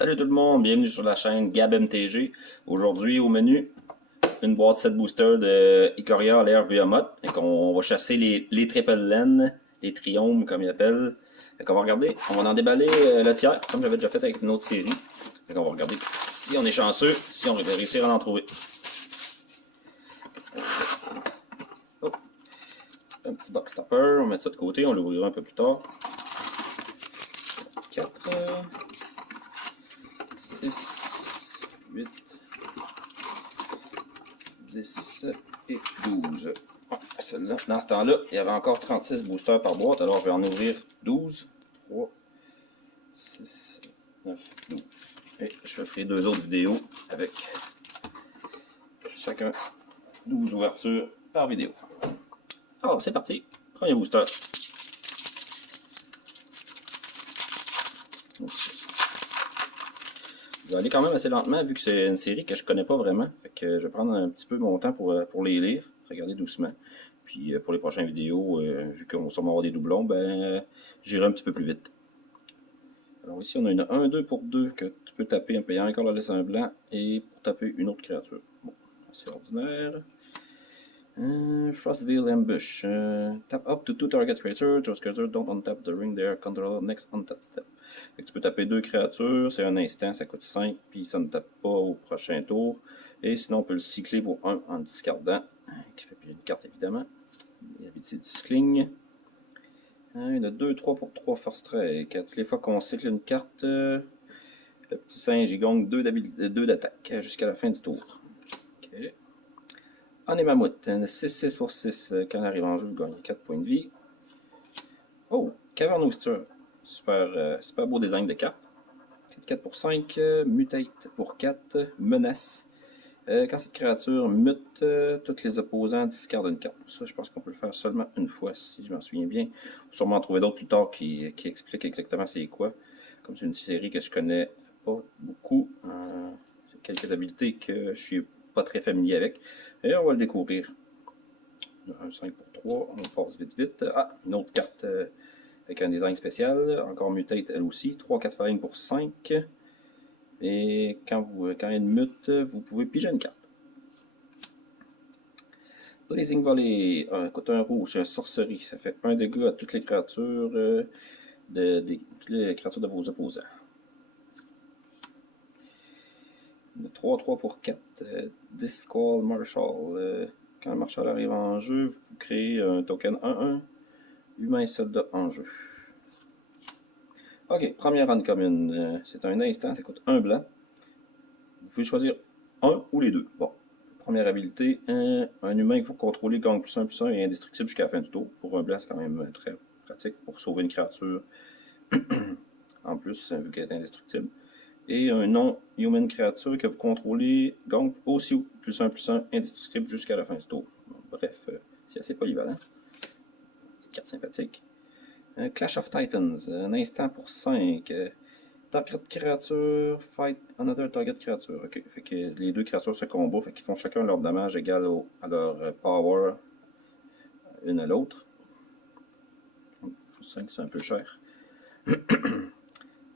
Salut tout le monde, bienvenue sur la chaîne GabMTG. Aujourd'hui au menu, une boîte set booster de Ikoria Lair Viamote. Et qu'on va chasser les triple laine, les triomes comme ils appellent. Fait qu'on va regarder, on va en déballer le tiers, comme j'avais déjà fait avec une autre série. Fait qu'on va regarder si on est chanceux, si on va réussir à en trouver. Oh. Un petit box topper, on va mettre ça de côté, on l'ouvrira un peu plus tard. 4, 6, 8, 10 et 12. Celle-là, dans ce temps-là, il y avait encore 36 boosters par boîte, alors je vais en ouvrir 12. 3, 6, 9, 12. Et je ferai deux autres vidéos avec chacun 12 ouvertures par vidéo. Alors, c'est parti. Premier booster. Je vais aller quand même assez lentement vu que c'est une série que je connais pas vraiment. Fait que je vais prendre un petit peu mon temps pour les lire, regarder doucement. Puis pour les prochaines vidéos, vu qu'on va sûrement avoir des doublons, ben j'irai un petit peu plus vite. Alors ici on a une 1-2 pour 2 que tu peux taper en payant encore la laisse un blanc et pour taper une autre créature. Bon, c'est ordinaire. Frostvale Ambush. Tap up to 2 target creatures. Those creatures don't untap the ring their controller next untap step. Fait que tu peux taper deux créatures, c'est un instant, ça coûte 5, puis ça ne tape pas au prochain tour. Et sinon, on peut le cycler pour 1 en discardant, qui fait piger une carte évidemment. Il y avait ici du cycling. Il y a 2, 3 pour 3 first strike. Toutes les fois qu'on cycle une carte, le petit singe il gagne 2 d'attaque jusqu'à la fin du tour. Okay. On est mammouth, 6-6 pour 6. Quand on arrive en jeu, vous gagnez 4 points de vie. Oh, Cavern Ooster. Super beau design de carte. 4 pour 5, mutate pour 4, menace. Quand cette créature mute, tous les opposants discardent une carte. Ça, je pense qu'on peut le faire seulement une fois, si je m'en souviens bien. On va sûrement en trouver d'autres plus tard qui expliquent exactement c'est quoi. Comme c'est une série que je connais pas beaucoup, c'est quelques habilités que je suis pas très familier avec. Et on va le découvrir. Un 5 pour 3, on passe vite. Ah, une autre carte avec un design spécial. Encore mutate elle aussi. 3-4 flying pour 5. Et quand il mute, vous pouvez piger une carte. Blazing Volley, coûte un rouge, sorcerie. Ça fait 1 dégât à toutes les créatures toutes les créatures de vos opposants. 3-3 pour 4. Discall Marshall. Quand le Marshall arrive en jeu, vous créez un token 1-1. Humain soldat en jeu. Ok, première uncommon. C'est un instant, ça coûte 1 blanc. Vous pouvez choisir un ou les deux. Bon, première habilité, un humain qu'il faut contrôler gagne +1/+1 et indestructible jusqu'à la fin du tour. Pour un blanc, c'est quand même très pratique pour sauver une créature. En plus, vu qu'elle est indestructible. Et un non-human créature que vous contrôlez gagne aussi +1/+1 indestructible jusqu'à la fin du tour. Bon, bref, c'est assez polyvalent. Petite carte sympathique. Clash of Titans, un instant pour 5. Target créature, fight another target créature. Ok, fait que les deux créatures se combattent, fait qu'ils font chacun leur dommage égal à leur power, une à l'autre. 5 c'est un peu cher.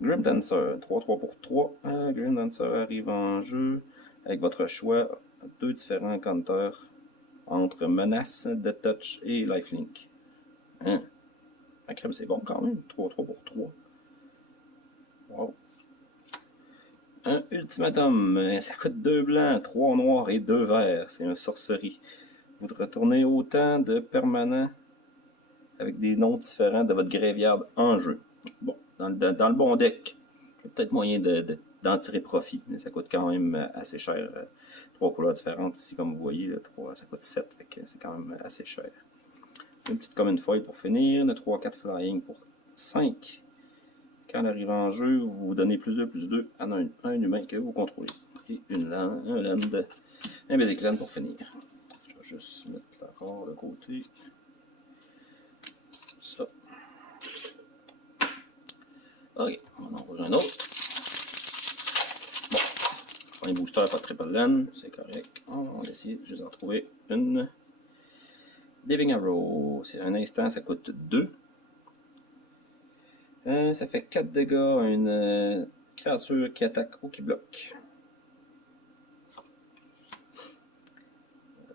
Grim Dancer, 3-3 pour 3. Grim Dancer arrive en jeu avec votre choix, deux différents counters entre menace, death touch et lifelink. Hein? La crème c'est bon quand même, 3-3 pour 3. Wow. Un ultimatum, ça coûte 2 blancs, 3 noirs et 2 verts. C'est une sorcerie. Vous retournez autant de permanents avec des noms différents de votre graveyard en jeu. Bon, dans le bon deck, il y a peut-être moyen d'en tirer profit, mais ça coûte quand même assez cher. 3 couleurs différentes ici, comme vous voyez, là, 3, ça coûte 7, fait que c'est quand même assez cher. Une petite common foil pour finir, une 3-4 flying pour 5. Quand elle arrive en jeu, vous donnez +2/+2 à un humain que vous contrôlez. Et un basic land pour finir. Je vais juste mettre la rare de côté. Ça. Ok, on en ouvre un autre. Bon, premier booster, pas de triple land, c'est correct. On va essayer juste d'en trouver une. Living Arrow, c'est un instant, ça coûte 2. Ça fait 4 dégâts à une Créature qui attaque ou qui bloque.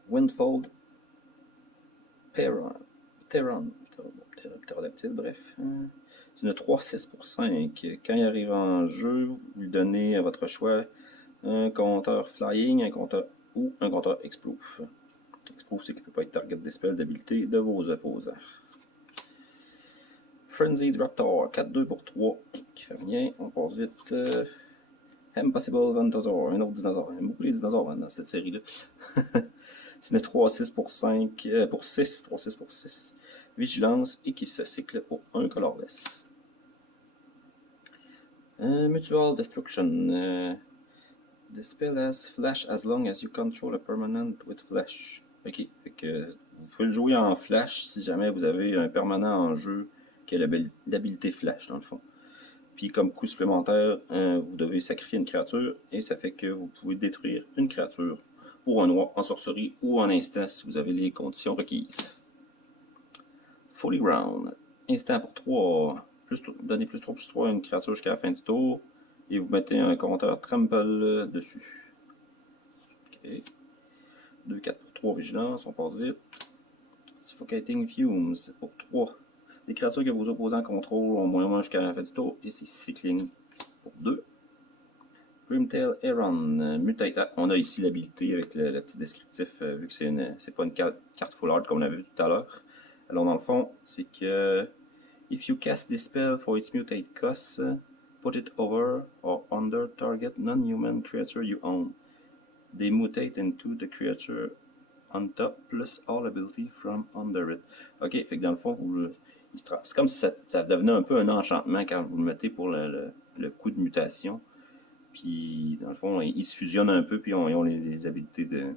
Windfold, Pterodactyle, bref. C'est une 3-6 pour 5. Quand il arrive en jeu, vous lui donnez à votre choix un compteur flying, un compteur ou un compteur explose. Explose, c'est qu'il ne peut pas être target des spells d'habilité de vos opposants. Frenzied Raptor, 4-2 pour 3, qui fait rien. On passe vite. Impossible Ventosaur, un autre dinosaure. J'aime beaucoup les dinosaures dans cette série-là. C'est une 3-6 pour 5, pour 6, 3-6 pour 6. Vigilance et qui se cycle pour 1 colorless. Mutual Destruction. The spell has flash as long as you control a permanent with flash. Ok, fait que vous pouvez le jouer en flash si jamais vous avez un permanent en jeu qui a l'habilité flash dans le fond. Puis comme coup supplémentaire, vous devez sacrifier une créature et ça fait que vous pouvez détruire une créature ou un noir en sorcerie ou en instant si vous avez les conditions requises. Folly Ground. Instant pour 3. Donnez plus 3 plus 3 à une créature jusqu'à la fin du tour. Et vous mettez un compteur Trample dessus. Ok. 2-4 pour 3 vigilance, on passe vite. Suffocating Fumes pour 3. Les créatures que vos opposants contrôlent ont moins jusqu'à la fin du tour. Et c'est Cycling pour 2. Grimtail Heron, Mutate. Ah, on a ici l'habilité avec le petit descriptif, vu que c'est pas une carte full art comme on avait vu tout à l'heure. Alors dans le fond, c'est que if you cast this spell for its mutate cost, put it over or under target non-human creature you own. They mutate into the creature on top plus all ability from under it. Ok, fait que dans le fond, c'est comme si ça devenait un peu un enchantement quand vous le mettez pour le coup de mutation. Puis dans le fond, ils se fusionnent un peu, puis ils ont les habilités de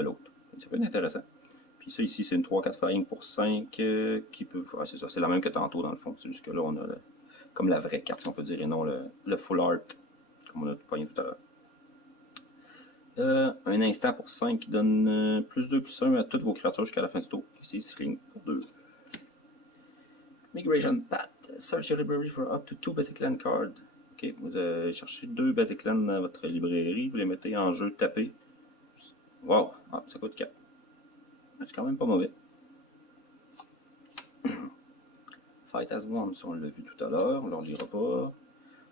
l'autre. Ça peut être intéressant. Puis ça ici, c'est une 3-4 flying pour 5 qui peut. Ah, c'est ça, c'est la même que tantôt dans le fond. C'est juste que là, on a comme la vraie carte, si on peut dire, et non le full art, comme on a pogné tout à l'heure. Un instant pour 5 qui donne plus 2 plus 1 à toutes vos créatures jusqu'à la fin du tour. Ici, Sling pour 2. Migration Path. Search your library for up to 2 basic land cards. Ok, vous allez chercher 2 basic land dans votre librairie, vous les mettez en jeu tapé. Wow, ah, ça coûte 4. C'est quand même pas mauvais. Fight as one, ça on l'a vu tout à l'heure, on ne le lira pas.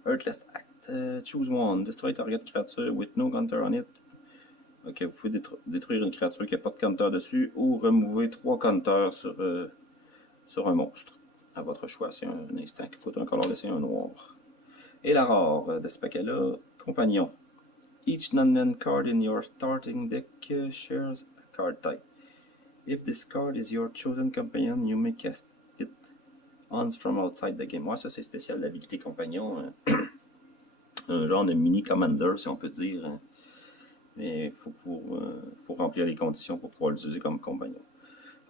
Earthless Act. Choose one. Destroy target creature with no counter on it. Ok, vous pouvez détruire une créature qui n'a pas de counter dessus ou remover 3 counters sur un monstre. À votre choix, c'est un instant qui coûte un colorless et un noir. Et la rare de ce paquet-là, Compagnon. Each non-land card in your starting deck shares a card type. If this card is your chosen companion, you may cast it once from outside the game. Moi, ça c'est spécial, l'habilité compagnon. Un genre de mini commander, si on peut dire. Mais il faut remplir les conditions pour pouvoir l'utiliser comme compagnon.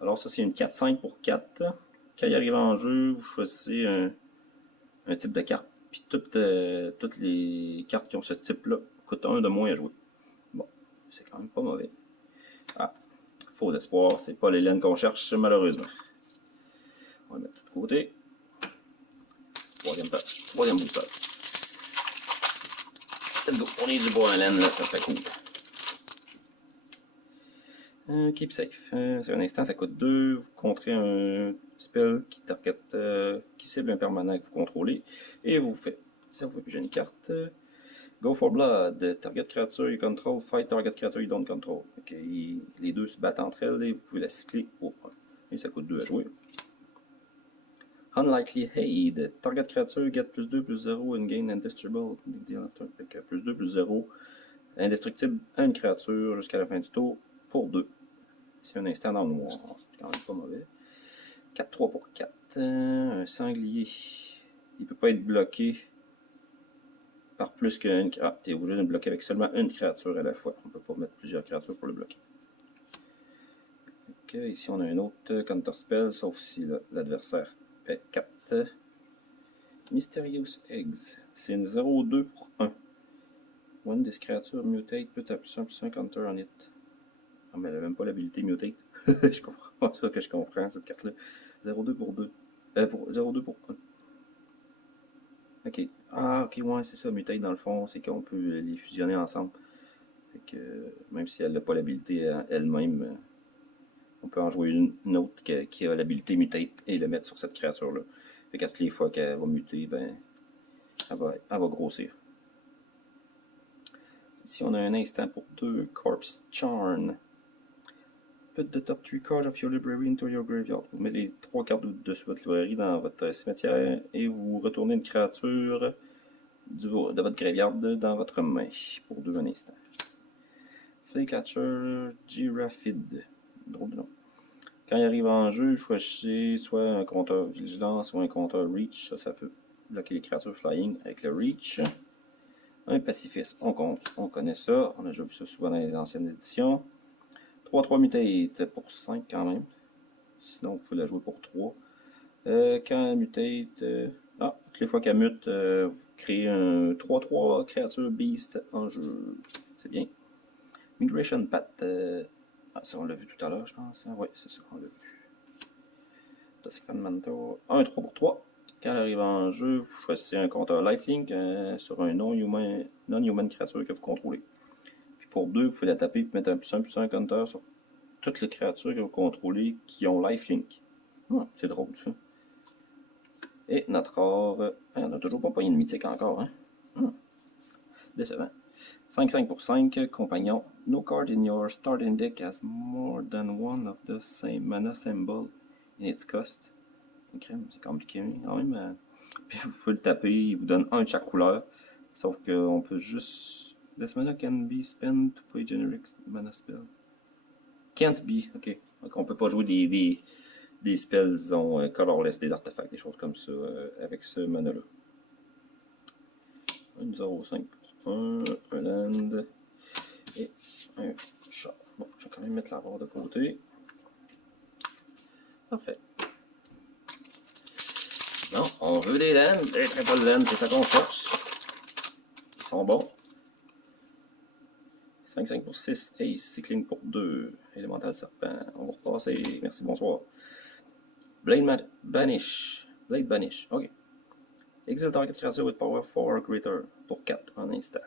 Alors ça c'est une 4-5 pour 4. Quand il arrive en jeu, vous choisissez un type de carte. Puis toutes les cartes qui ont ce type-là coûtent 1 de moins à jouer. Bon, c'est quand même pas mauvais. Ah, faux espoir, c'est pas l'Hélène qu'on cherche malheureusement. On va mettre ça de côté. Troisième booster. Let's go, on est du bois Hélène, là, ça serait cool. Keep safe. C'est un instant, ça coûte 2. Vous contrez un spell qui cible un permanent que vous contrôlez. Et vous faites. Ça vous fait piger une carte. Go for Blood. Target creature you control. Fight target creature you don't control. Okay. Les deux se battent entre elles et vous pouvez la cycler pour 1. Et ça coûte 2 à jouer. Unlikely Aid. Target creature get plus 2 plus 0 and gain indestructible. Plus 2 plus 0. Indestructible à une créature jusqu'à la fin du tour pour 2. C'est un instant dans le noir. C'est quand même pas mauvais. 4-3 pour 4. Un sanglier. Il ne peut pas être bloqué par plus qu'une créature. Ah, tu es obligé de le bloquer avec seulement une créature à la fois. On ne peut pas mettre plusieurs créatures pour le bloquer. Okay, ici, on a un autre counter spell, sauf si l'adversaire fait 4. Mysterious Eggs. C'est une 0-2 pour 1. When this creature mutate, put a plus 1 counter on it. Ah, mais elle n'a même pas l'habilité mutate. Je comprends. C'est ça que je comprends, cette carte-là. 0-2 pour 2. 0-2 pour 1. Ok. Ah, ok, ouais, c'est ça. Mutate, dans le fond, c'est qu'on peut les fusionner ensemble. Fait que, même si elle n'a pas l'habilité elle-même, on peut en jouer une autre qui a l'habilité Mutate et le mettre sur cette créature-là. Fait qu'à toutes les fois qu'elle va muter, ben, elle va grossir. Ici, on a un instant pour 2 Corpse Charn. Put the top 3 cards of your library into your graveyard. Vous mettez les 3 cartes dessus votre librairie dans votre cimetière et vous retournez une créature de votre graveyard dans votre main pour 2 un instant. Flaycatcher Giraphid. Drôle de nom. Quand il arrive en jeu, choisissez soit un compteur Vigilance ou un compteur Reach. Ça fait bloquer les créatures flying avec le Reach. Un pacifiste, on connaît ça. On a déjà vu ça souvent dans les anciennes éditions. 3-3 mutate pour 5 quand même. Sinon, vous pouvez la jouer pour 3. Quand elle mutate, toutes les fois qu'elle mute, vous créez un 3-3 créature beast en jeu. C'est bien. Migration Path. Ça, on l'a vu tout à l'heure, je pense. Oui, c'est ça, on l'a vu. Tusk Fan Manto. 1-3 pour 3. Quand elle arrive en jeu, vous choisissez un compteur lifelink sur un non-human créature que vous contrôlez. Puis pour 2, vous pouvez la taper et mettre un +1/+1 counter sur toutes les créatures que vous contrôlez qui ont lifelink. C'est drôle ça. Et notre or, on n'a toujours pas pogné de mythique encore. Hein? Décevant. 5-5 pour 5, compagnon. No card in your starting deck has more than one of the same mana symbol in its cost. C'est compliqué quand même. Puis vous pouvez le taper, il vous donne un de chaque couleur. Sauf qu'on peut juste. This mana can be spent to play generic mana spell. Can't be, ok. Donc on peut pas jouer des spells, disons, colorless, des artefacts, des choses comme ça avec ce mana-là. 1-0-5 pour 1 land et un chat. Bon, je vais quand même mettre la barre de côté. Parfait. Non, on veut des lands, des très pas de lands, c'est ça qu'on cherche. Ils sont bons. 5-5 pour 6, Ace, Cycling pour 2, Élémental Serpent. On va repasser, merci, bonsoir. Blade Banish, ok. Exile target creature with power 4 or greater pour 4 en instant.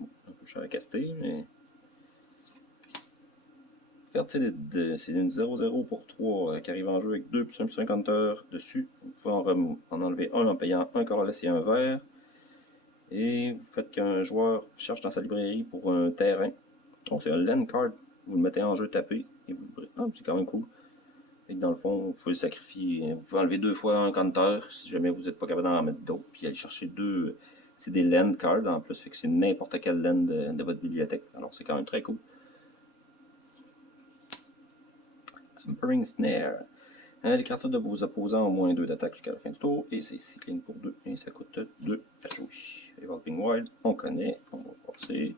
Un peu cher à caster, mais. Fertilide, c'est une 0-0 pour 3 qui arrive en jeu avec 2 plus 1 counter dessus. Vous pouvez en enlever un en payant un colorless et un vert. Et vous faites qu'un joueur cherche dans sa librairie pour un terrain. Donc c'est un land card, vous le mettez en jeu tapé. Et vous c'est quand même cool. Et dans le fond, vous pouvez le sacrifier. Vous pouvez enlever 2 fois un counter si jamais vous n'êtes pas capable d'en mettre d'autres. Puis aller chercher 2. C'est des land cards en plus, fait que c'est n'importe quel land de votre bibliothèque. Alors c'est quand même très cool. Hampering Snare. Les créatures de vos opposants ont moins 2 d'attaque jusqu'à la fin du tour. Et c'est cycling pour 2. Et ça coûte 2 à jouer. Evolving Wild, on connaît. On va passer.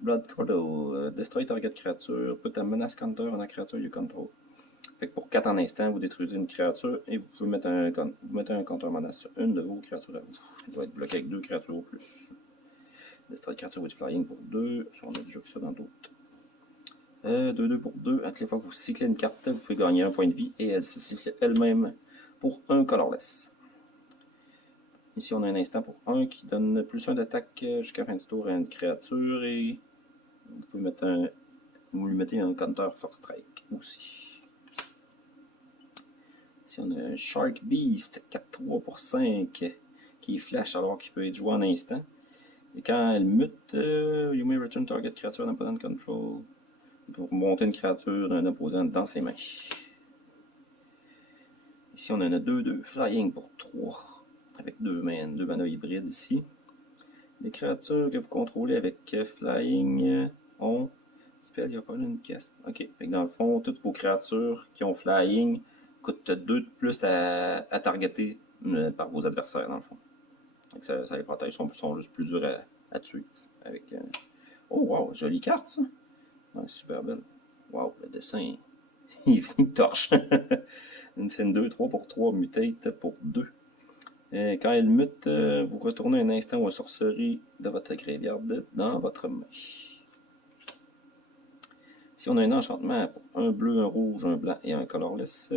Blood Curdle. Destroy target créature. Put a menace counter on a créature you control. Fait que pour 4 en instant, vous détruisez une créature et vous pouvez mettre un counter menace sur une de vos créatures à vous. Elle doit être bloquée avec 2 créatures au plus. Destroy créature with flying pour 2. Ça, on a déjà vu ça dans d'autres. 2-2 pour 2. À toutes les fois que vous cyclez une carte, vous pouvez gagner un point de vie et elle se cycle elle-même pour un colorless. Ici, on a un instant pour 1 qui donne plus 1 d'attaque jusqu'à la fin du tour à une créature et vous pouvez mettre vous lui mettez un counter Force Strike aussi. Ici, on a un Shark Beast 4-3 pour 5 qui flash alors qu'il peut être joué en instant. Et quand elle mute, you may return target creature and opponent control. Vous remontez une créature d'un opposant dans ses mains. Ici, on en a 2-2. Flying pour 3. Avec 2 mana hybrides ici. Les créatures que vous contrôlez avec Flying ont Spell Your Opponent Cast. Ok. Dans le fond, toutes vos créatures qui ont Flying coûtent 2 de plus à targeter par vos adversaires, dans le fond. Donc ça les protège. Ils sont juste plus durs à tuer. Avec, Oh, wow, jolie carte, ça. Ouais, super belle. Wow, le dessin, il torche. Une scène 2, 3 pour 3, mutate pour 2. Et quand elle mute, vous retournez un instant ou une sorcerie de votre graveyard dans votre main. Si on a un enchantement pour un bleu, un rouge, un blanc et un colorless,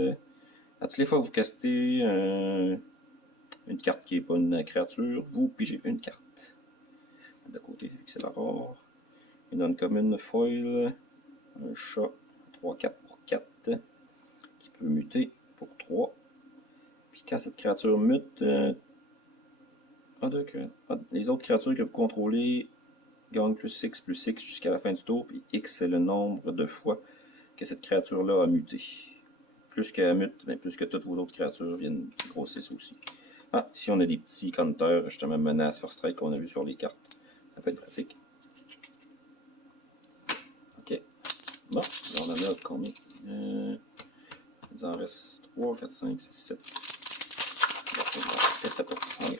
à toutes les fois que vous castez une carte qui n'est pas une créature, vous pigez une carte. De côté, c'est la rare. Une uncommon foil, un chat 3-4 pour 4 qui peut muter pour 3. Puis quand cette créature mute, les autres créatures que vous contrôlez gagnent +6/+6 jusqu'à la fin du tour. Puis X, c'est le nombre de fois que cette créature-là a muté. Plus qu'elle mute, ben plus que toutes vos autres créatures viennent grossir aussi. Ah, ici on a des petits counters, justement menace, first strike qu'on a vu sur les cartes. Ça peut être pratique. Ok. Bon, là on en a combien? Il en reste 3, 4, 5, 6, 7. C'était 7. Okay.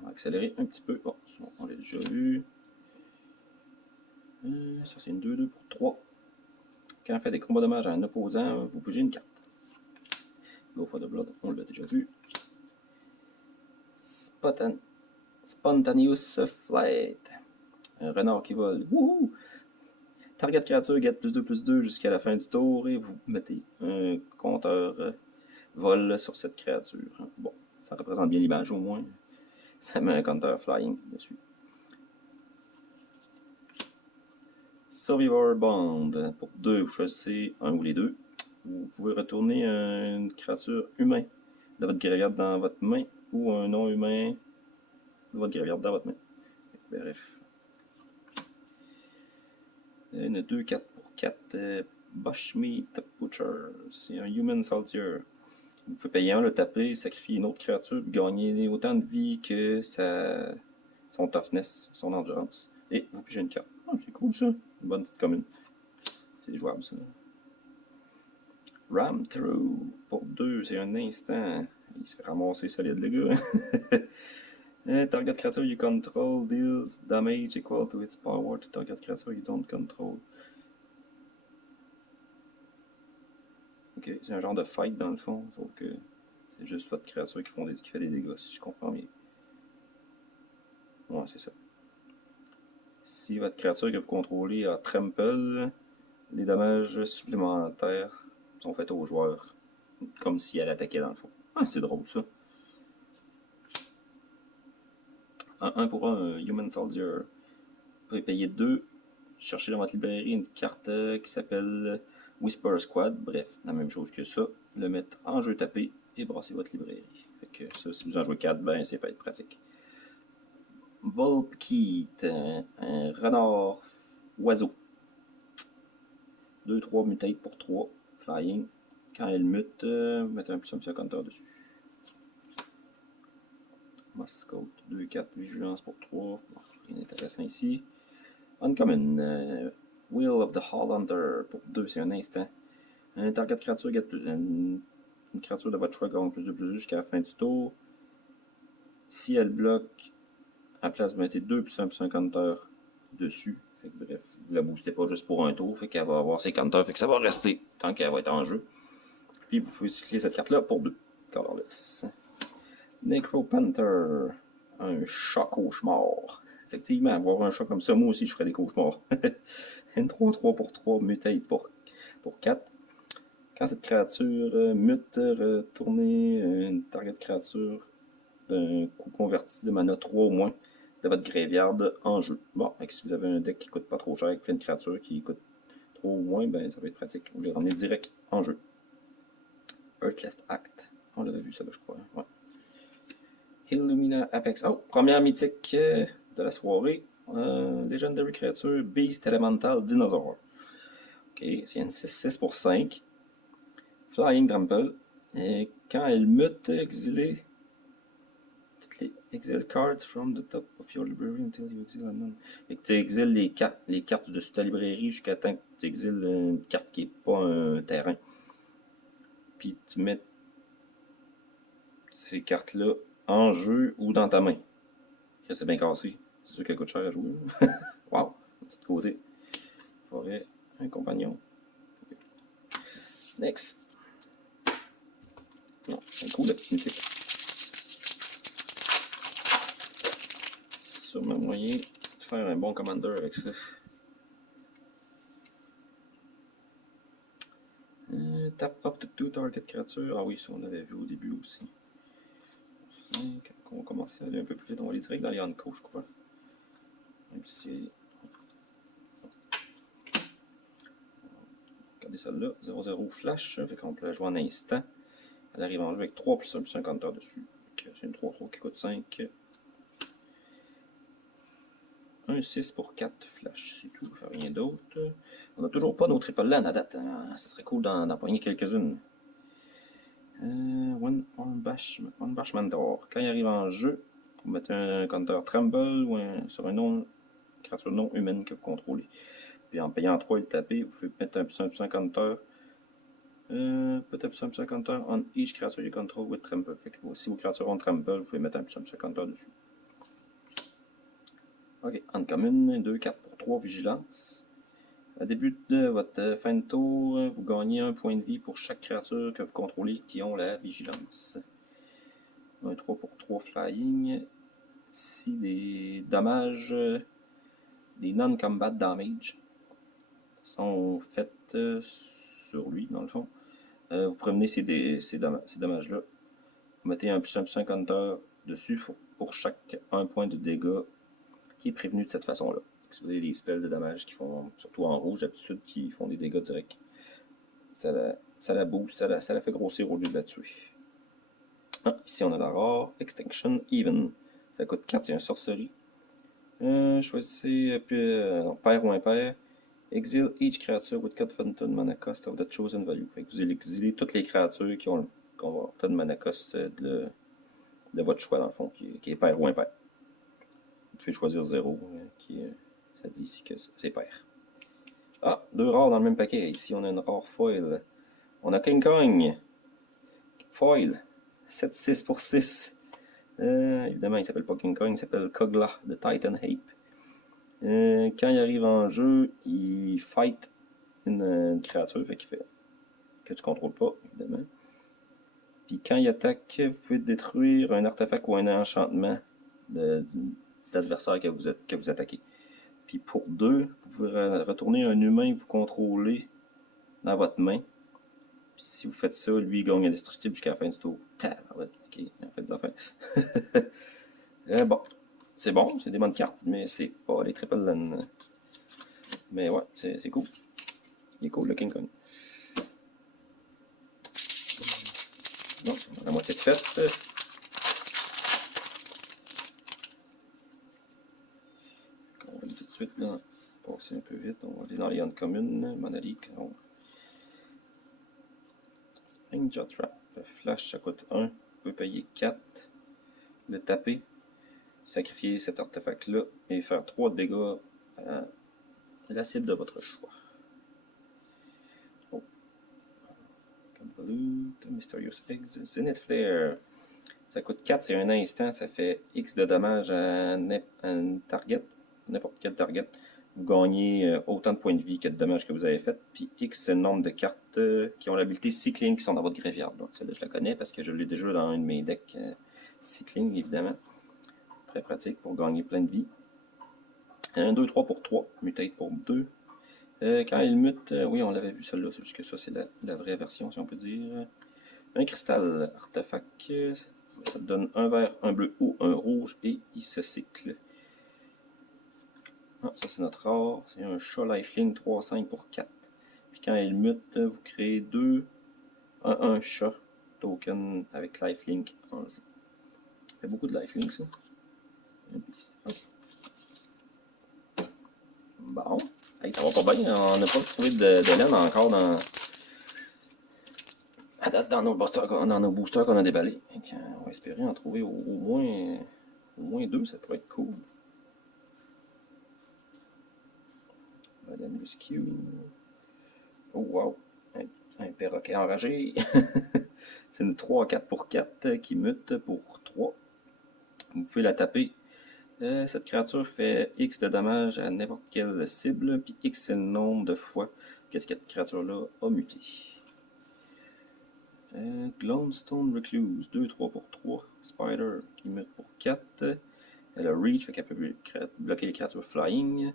On va accélérer un petit peu. Bon, on l'a déjà vu. Ça c'est une 2-2 pour 3. Quand on fait des combats de dommages à un opposant, vous bougez une carte. Go for the Blood, on l'a déjà vu. Spontaneous Flight. Un renard qui vole. Wouhou! Target créature get +2/+2 jusqu'à la fin du tour et vous mettez un compteur vol sur cette créature. Bon, ça représente bien l'image au moins. Ça met un compteur flying dessus. Survivor Bond. Pour 2, vous choisissez un ou les deux. Vous pouvez retourner une créature humaine de votre graveyard dans votre main ou un non-humain de votre graveyard dans votre main. Bref. Une 2-4 pour 4. Bushmeat Butcher. C'est un Human Soldier. Vous pouvez payer un, le taper, sacrifier une autre créature, gagner autant de vie que son toughness, son endurance. Et vous pigez une carte. Ah, c'est cool ça. Une bonne petite commune. C'est jouable ça. Ram Through. Pour 2, c'est un instant. Il se fait ramasser solide le gars. Target creature you control deals damage equal to its power to target creature you don't control. Ok, c'est un genre de fight dans le fond, sauf que c'est juste votre créature qui fait des dégâts, si je comprends bien. Ouais, c'est ça. Si votre créature que vous contrôlez a trample, les dommages supplémentaires sont faits au joueur, comme si elle attaquait dans le fond. Ah, c'est drôle ça. Un pour un Human Soldier. Vous pouvez payer 2, chercher dans votre librairie une carte qui s'appelle Whisper Squad. Bref, la même chose que ça. Le mettre en jeu tapé et brasser votre librairie. Fait que ça, si vous en jouez 4, ben ça peut être pratique. Volpkeet, un renard oiseau. 2-3 mutate pour 3. Flying. Quand elle mute, mettez un plus un counter dessus. Moscow, 2-4, vigilance pour 3. Bon, rien d'intéressant ici. Uncommon, Will of the Hall Hunter pour 2, c'est un instant. Un target créature, une créature de votre choix gagne +2/+2 jusqu'à la fin du tour. Si elle bloque, à la place, vous mettez 2 plus un counter dessus. Fait que, bref, vous la boostez pas juste pour un tour, fait qu'elle va avoir ses counters, fait que ça va rester tant qu'elle va être en jeu. Puis vous pouvez cycler cette carte-là pour 2. Colorless. Necropanther, un chat cauchemar. Effectivement, avoir un chat comme ça, moi aussi je ferais des cauchemars. Une 3-3 pour 3, mutate pour 4. Quand cette créature mute, retournez une target créature d'un coup converti de mana 3 au moins de votre graveyard en jeu. Bon, si vous avez un deck qui coûte pas trop cher avec plein de créatures qui coûtent 3 ou moins, ben ça va être pratique. Vous les ramenez direct en jeu. Earthless Act. On l'avait vu ça là, je crois. Ouais. Illumina Apex. Oh, première mythique de la soirée. Legendary Creature, Beast Elemental Dinosaur. Ok, c'est une 6-6 pour 5. Flying Trample. Et quand elle mute, exilée. Toutes les exile cards from the top of your library until you exile unknown. Et que tu exiles les cartes du dessus de ta librairie jusqu'à temps que tu exiles une carte qui n'est pas un terrain. Puis tu mets ces cartes-là en jeu ou dans ta main. C'est bien cassé. C'est sûr qu'elle coûte cher à jouer. Wow! Un petit côté. Forêt, un compagnon. Okay. Next. Non, c'est cool la petite mythique. Sûrement moyen de faire un bon commander avec ça. tap up to 2 target creatures. Ah oui, ça on avait vu au début aussi. 5, on va commencer à aller un peu plus vite. On va aller direct dans les Hanco, je crois. Même si. Regardez celle-là. 0-0 flash. Fait qu'on peut la jouer en instant. Elle arrive en jeu avec 3 plus 1 plus un counter dessus. C'est une 3-3 qui coûte 5. Un 6 pour 4 flash, c'est tout, faire rien d'autre. On n'a toujours pas nos triple land à date. Hein. Ça serait cool d'en poigner quelques-unes. One Bashman d'or. Quand il arrive en jeu, vous mettez un counter Tremble ou sur une créature non humaine que vous contrôlez. Puis en payant 3 et le taper, vous pouvez mettre un plus un counter. Peut-être un counter on each creature you control with Trample. Fait que si vos créatures ont Trample, vous pouvez mettre un counter dessus. Ok, en commune, 2, 4 pour 3, vigilance. Au début de votre fin de tour, vous gagnez un point de vie pour chaque créature que vous contrôlez qui ont la vigilance. Un 3 pour 3 flying. Si des dommages, des non-combat damage sont faits sur lui, dans le fond, vous promenez ces dommages-là. Vous mettez un plus un counter dessus pour chaque 1 point de dégâts qui est prévenu de cette façon-là. Si vous avez des spells de dommages qui font, surtout en rouge d'habitude, qui font des dégâts directs, ça la booste, ça la fait grossir au lieu de la tuer. Ah, ici on a la rare, Extinction Even. Ça coûte 4, c'est un sorcerie. Choisissez pair ou impair. Exile each creature with converted mana cost of the chosen value. Fait que vous exilez toutes les créatures qui ont converted mana cost de votre choix, dans le fond, qui est pair ou impair. Vous pouvez choisir 0, ça dit ici que c'est pair. Ah, 2 rares dans le même paquet. Ici, on a une rare foil. On a King Kong. Foil. 7-6 pour 6. Évidemment, il ne s'appelle pas King Kong, il s'appelle Kogla de Titan Ape. Quand il arrive en jeu, il fight une créature que tu ne contrôles pas, évidemment. Puis quand il attaque, vous pouvez détruire un artefact ou un enchantement d'adversaire que vous attaquez. Puis pour 2, vous pouvez retourner un humain que vous contrôlez dans votre main. Puis si vous faites ça, lui il gagne indestructible jusqu'à la fin du tour. Ouais, ok, il a fait des affaires. Bon, c'est bon, c'est des bonnes cartes, mais c'est pas les triple land. Mais ouais, c'est cool. Il est cool le King Kong. Bon, la moitié de fait. On va aller tout de suite là. Passer un peu vite. On va aller dans les uncommon. Monolith. Spring Jaw Trap. Flash, ça coûte 1. Vous pouvez payer 4. Le taper. Sacrifier cet artefact-là et faire 3 dégâts à la cible de votre choix. Oh. Mysterious Eggs. Zenith Flare. Ça coûte 4, c'est un instant, ça fait X de dommages à un target, n'importe quel target. Vous gagnez autant de points de vie que de dommages que vous avez fait. Puis X, c'est le nombre de cartes qui ont l'habilité Cycling qui sont dans votre graveyard. Donc celle-là, je la connais parce que je l'ai déjà dans une de mes decks Cycling, évidemment. Très pratique pour gagner plein de vie. 1, 2, 3 pour 3. Mutate pour 2. Quand il mute, oui, on l'avait vu celle-là, c'est juste que ça, c'est la vraie version, si on peut dire. Un cristal artefact. Ça te donne un vert, un bleu ou un rouge et il se cycle. Ah, ça c'est notre rare. C'est un chat lifelink 3-5 pour 4. Puis quand il mute, vous créez un chat token avec lifelink en jeu. Ça fait beaucoup de lifelink ça. Bon. Hey, ça va pas bien. On n'a pas trouvé de laine encore dans nos boosters qu'on a déballés. On va espérer en trouver au moins 2, ça pourrait être cool. Madame Rescue. Oh wow, un perroquet enragé. C'est une 3-4 pour 4 qui mute pour 3. Vous pouvez la taper. Cette créature fait X de dommages à n'importe quelle cible, puis X c'est le nombre de fois que cette créature-là a muté. Glowstone Recluse, 2-3 pour 3. Spider qui mute pour 4. Elle a Reach, fait qu'elle peut bloquer les créatures flying.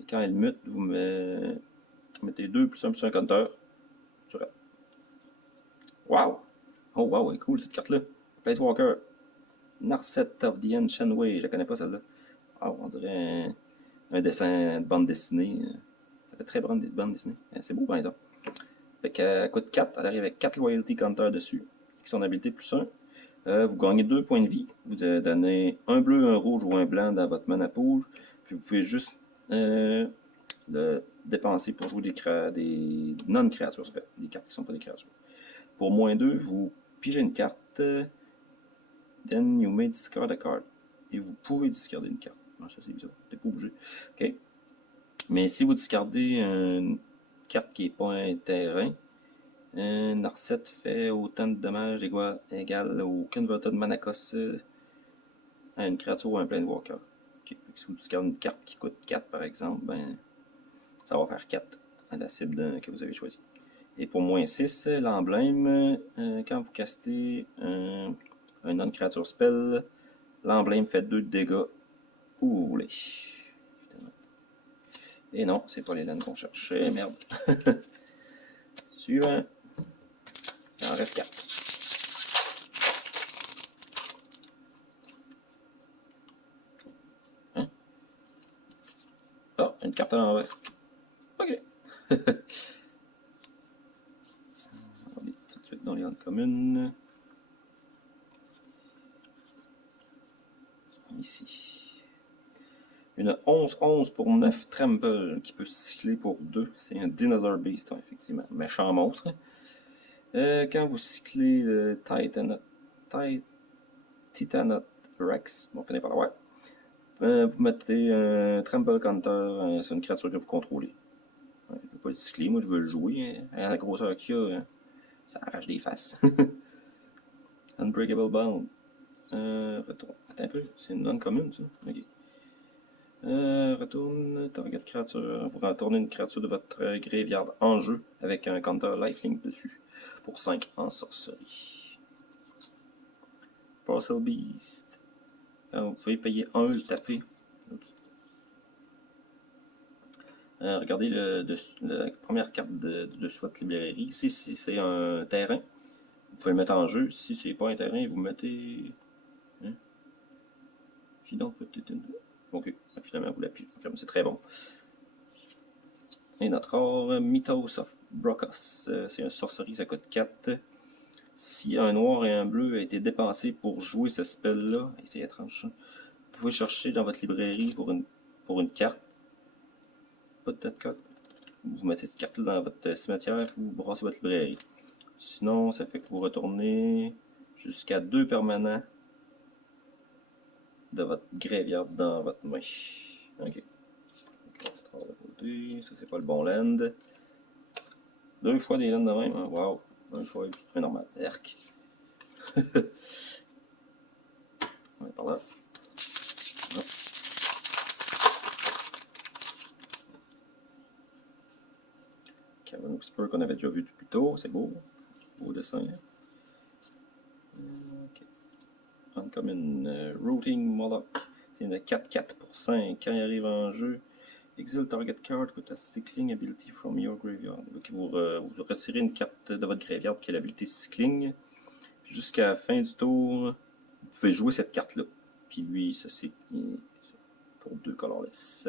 Et quand elle mute, vous mettez 2 plus un counter sur elle. Wow! Oh wow, elle est cool cette carte-là. Placewalker. Narset of the Ancient Way. Je la connais pas celle-là. Wow, on dirait un dessin de bande dessinée. Ça fait très bande dessinée. C'est beau par exemple. Fait qu'elle coûte 4. Elle arrive avec 4 loyalty counters dessus. Avec son habilité plus 1. Vous gagnez 2 points de vie. Vous donnez un bleu, un rouge ou un blanc dans votre mana pool. Puis vous pouvez juste le dépenser pour jouer des non-créatures spell. Des cartes qui ne sont pas des créatures. Pour moins 2, vous pigez une carte. Then you may discard a card. Et vous pouvez discarder une carte. Ah, ça c'est bizarre. T'es pas obligé. OK. Mais si vous discardez une carte qui n'est pas un terrain, Narset fait autant de dommages égal au converted mana cost à une créature ou un planeswalker. Okay. Si vous discardez une carte qui coûte 4 par exemple, ben ça va faire 4 à la cible que vous avez choisie. Et pour moins 6, l'emblème, quand vous castez un non-créature spell, l'emblème fait 2 de dégâts où vous voulez. Et non, c'est pas les laines qu'on cherchait, merde. Suivant. Il en reste 4. Hein? Oh, une carte à l'envers. Ok. On va aller tout de suite dans les hantes communes. Ici. Une 11-11 pour 9 trample qui peut cycler pour 2. C'est un Dinosaur Beast, hein, effectivement. Méchant monstre. Quand vous cyclez le Titanot Rex, bon, tenez par là, ouais. Vous mettez un Trample Counter sur une créature que vous contrôlez. Ouais, je ne veux pas le cycler, moi je veux le jouer. À la grosseur qu'il y a, ça arrache des faces. Unbreakable Bound. Retourne. Attends un peu, c'est une non-commune ça. Ok. Retourne target créature. Vous retournez une créature de votre graveyard en jeu avec un counter lifelink dessus pour 5 en sorcerie. Parcel Beast. Vous pouvez payer 1 le taper. Regardez la première carte de votre librairie. Ici, si c'est un terrain, vous pouvez le mettre en jeu. Si c'est pas un terrain, vous mettez. Hein? J'ai donc peut-être une. Ok, finalement, vous l'appuyez. C'est très bon. Et notre or, Mythos of Brokos. C'est une sorcerie, ça coûte 4. Si un noir et un bleu a été dépensé pour jouer ce spell-là, et c'est étrange ça, vous pouvez chercher dans votre librairie pour une carte. Pas de carte. Vous mettez cette carte-là dans votre cimetière et vous brassez votre librairie. Sinon, ça fait que vous retournez jusqu'à 2 permanents de votre graveyard dans votre main. Ok. De côté. Ça, c'est pas le bon land. 2 fois des lands de même. Hein? Wow. Un fois, un normal. Erk. On est par là. Oh. Cavern Whisper qu'on avait déjà vu plus tôt. C'est beau. Beau dessin. Ok. Uncommon Routing Moloch. C'est une 4-4 pour 5. Quand il arrive en jeu, exile target card with a cycling ability from your graveyard. Donc, vous retirez une carte de votre graveyard qui a l'habilité cycling. Jusqu'à la fin du tour, vous pouvez jouer cette carte-là. Puis lui, ça c'est pour 2 colorless.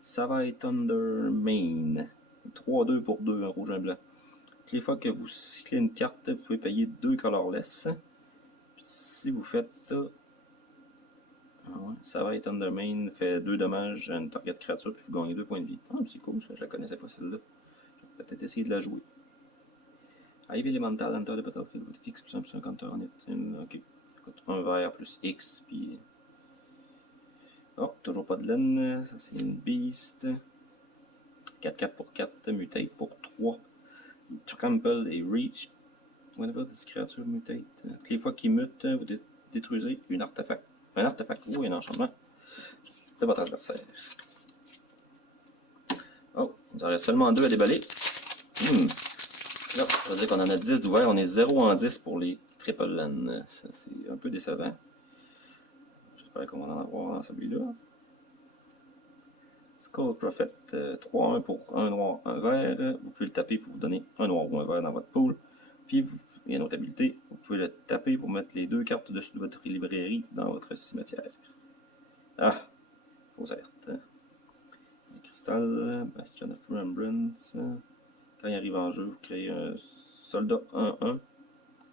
Savai Thunder Main. 3-2 pour 2, un rouge et un blanc. Toutes les fois que vous cyclez une carte, vous pouvez payer 2 colorless. Si vous faites ça, Savai Thunder Main fait 2 dommages à une target créature, puis vous gagnez 2 points de vie. Ah, c'est cool ça, je la connaissais pas celle-là. Je vais peut-être essayer de la jouer. Ivy Elemental, enter the battlefield with X plus 1 counter on it. Ok. Écoute, 1 vert plus X, puis. Oh, toujours pas de laine. Ça, c'est une beast. 4-4 pour 4, mutate pour 3. Trample et reach. Whenever this creature mutate. Toutes les fois qu'il mute, vous détruisez un artefact. Un artefact ou un enchantement de votre adversaire. Oh, il en reste seulement 2 à déballer. Là, ça veut dire qu'on en a 10 d'ouvert. On est 0 en 10 pour les triple laine. Ça, c'est un peu décevant. J'espère qu'on va en avoir dans celui-là. Skull Prophet, 3-1 pour un noir, un vert. Vous pouvez le taper pour vous donner un noir ou un vert dans votre pool. Puis, il y a une autre habilité. Vous pouvez le taper pour mettre les 2 cartes au-dessus de votre librairie dans votre cimetière. Ah, fausse alerte. Cristal, Bastion of Remembrance. Quand il arrive en jeu, vous créez un soldat 1-1.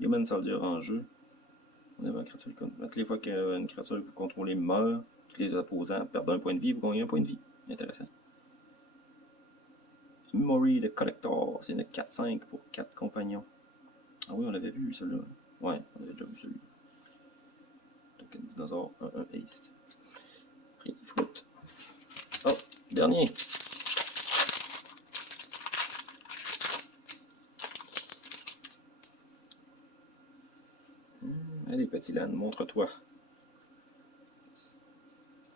Human Soldier en jeu. On avait une créature. Toutes les fois qu'une créature que vous contrôlez meurt, tous les opposants perdent un point de vie, vous gagnez un point de vie. Intéressant. Memory de Collector, c'est une 4-5 pour 4 compagnons. Ah oui, on l'avait vu celui-là. Ouais, on avait déjà vu celui-là. Token dinosaure 1-1 haste. Après, flotte. Oh, dernier. Allez, petit LAN, montre-toi.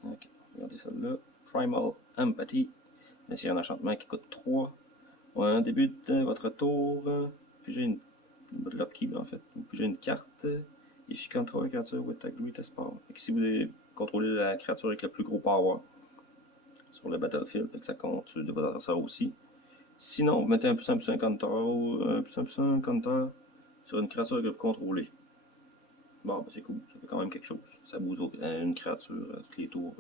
Ok, regardez celle-là. Primal Empathy. C'est un enchantement qui coûte 3. Ouais, début de votre tour. Puis j'ai une Lucky en fait. Puis j'ai une carte. If you control a creature with a greatest power. Si vous contrôlez la créature avec le plus gros power sur le battlefield, fait que ça compte de votre adversaire aussi. Sinon, vous mettez un plus 1 counter sur une créature que vous contrôlez. Bon, ben c'est cool, ça fait quand même quelque chose. Ça booste une créature à tous les tours,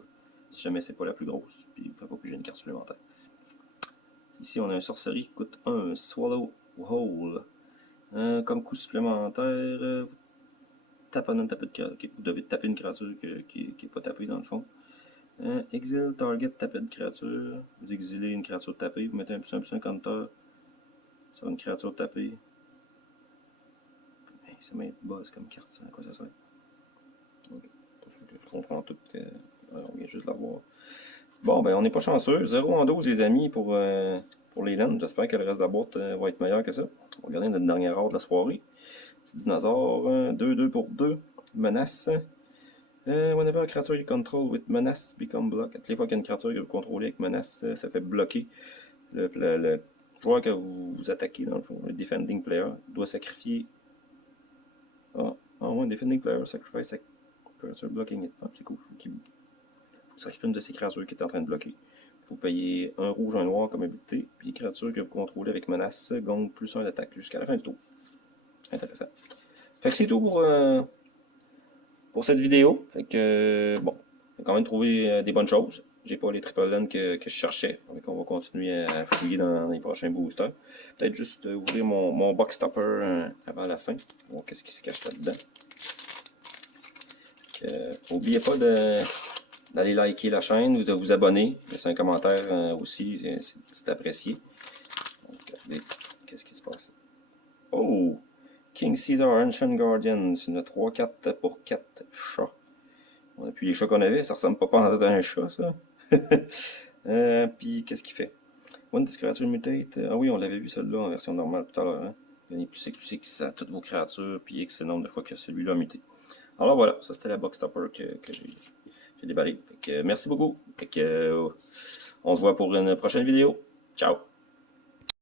si jamais c'est pas la plus grosse, puis vous ne faites pas piger une carte supplémentaire. Ici, on a un sorcerie qui coûte 1, Swallow Hole. Comme coût supplémentaire, vous devez taper une créature qui n'est pas tapée dans le fond. Exile target tapé de créature. Vous exilez une créature tapée, vous mettez un plus 1 counter sur une créature tapée. Ça m'a été boss comme carte, ça. À quoi ça sert? Okay. Je comprends tout. On vient juste de la voir. Bon, ben on n'est pas chanceux. 0 en 12, les amis, pour les laines. J'espère que le reste de la boîte va être meilleur que ça. On va regarder notre dernière heure de la soirée. Petit dinosaure, 2-2 pour 2. Menace. Whenever a creature you control with menace become block. Toutes les fois qu'il y a une créature que vous contrôlez avec menace, ça fait bloquer. Le joueur que vous attaquez, dans le fond, le defending player, doit sacrifier. Ah, ouais, defending player sacrifice creature blocking it. Ah, c'est cool. Faut sacrifier une de ces créatures qui est en train de bloquer. Vous payez un rouge, un noir comme habilité, puis les créatures que vous contrôlez avec menace gagnent plus 1 d'attaque jusqu'à la fin du tour. Intéressant. Fait que c'est tout pour cette vidéo. Fait que, bon, j'ai quand même trouvé des bonnes choses. J'ai pas les triple lanes que je cherchais. Donc on va continuer à fouiller dans les prochains boosters. Peut-être juste ouvrir mon box stopper avant la fin. Voir qu'est-ce qui se cache là-dedans. N'oubliez pas d'aller liker la chaîne, de vous abonner, laisser un commentaire aussi, c'est apprécié. Donc, regardez, qu'est-ce qui se passe? Oh! King Caesar Ancient Guardian, c'est une 3-4 pour 4 chats. Puis les chats qu'on avait, ça ressemble pas à un chat, ça. Puis qu'est-ce qu'il fait? One this creature mutate. Ah oui, on l'avait vu celle-là en version normale tout à l'heure. Hein? Gagnez plus que ça, toutes vos créatures, puis X le nombre de fois que celui-là a muté. Alors voilà, ça c'était la box stopper que j'ai déballé. Merci beaucoup. On se voit pour une prochaine vidéo. Ciao!